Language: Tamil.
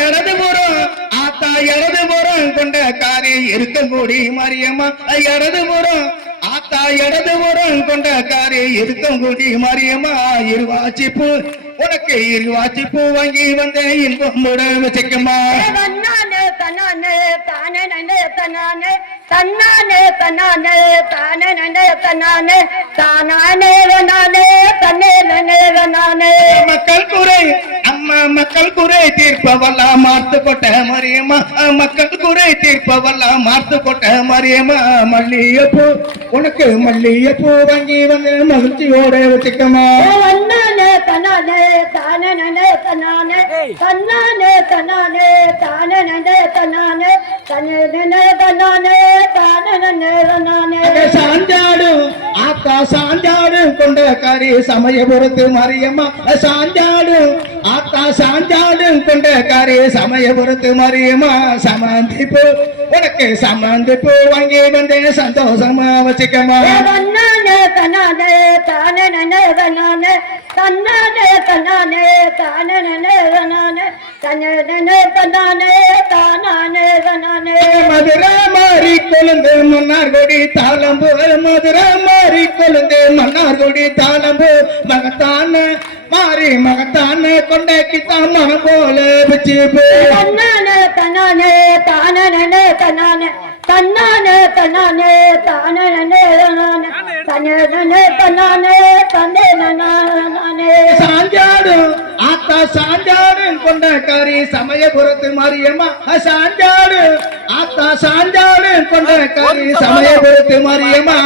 இடதுபுறம் ஆத்தா இடதுபுறம் கொண்ட காரி இருக்கங்கூடி மாரியம்மா இடதுபுறம் ஆத்தா இடதுபுறம் கொண்ட காரி இருக்கங்கூடி மாரியம்மா இருவாச்சிப்பு உனக்கு இருவாச்சிப்பு வாங்கி வந்த இன்பம் வச்சுக்கம்மா தன்னானே தன்னானே தானே தன்னானே தன்னானே தன்னானே தானே தன்னானே தானானே நானே தன்னே நானே மக்கள் குறை அம்மா மக்கள் குறை தீர்ப்பவெல்லாம் மார்த்து கொட்ட மரியம்மா மக்கள் குறை தீர்ப்பவெல்லாம் மார்த்து கொட்ட மரியம்மா மல்லிகைப்பூ உனக்கு மல்லிகைப்பூ வாங்கி வந்து மகிழ்ச்சியோட வச்சுக்கமா தன்னானே தன்னானே தானே தன்னானே தன்னானே தன்னானே தானே தன்னானே தன்னே தன்னானே சாஞ்சாடும் ஆத்தா சாஞ்சாடும் கொண்ட காரி சமயபுரத்து மரியம்மா சாஞ்சாடும் ஆத்தா சாஞ்சாடும் கொண்ட காரி சமயபுரத்து மரியம்மா சமந்திப்பு உனக்கு சமந்திப்பு வாங்கி வந்து சந்தோஷமா வச்சுக்கமா தன்னானே தன்னானே தானே தன்னானே தன்னானே தன்னானே தானே தன்னானே தன்னானே தானே தன்னானே மதுரை மாறி கொழுந்து மன்னார்குடி தாளம்பு மதுரை மாறி கொழுந்து மன்னார்குடி தாளம்பு மகத்தான மாறி மகத்தான கொண்டாக்கித்தான் மனம் போல வச்சு தன்னானே தன்னானே தானே தன்னானே தன்னானே தன்னானே தானே தன்னானே தன்னே நானே சாஞ்சாடும் ஆத்தா சாஞ்சாடும் கொண்ட காரி சமயபுரத்து மாரியம்மா சாஞ்சாடும் ஆத்தா சாஞ்சாடும் கொண்ட காரி சமயபுரத்து மாரியம்மா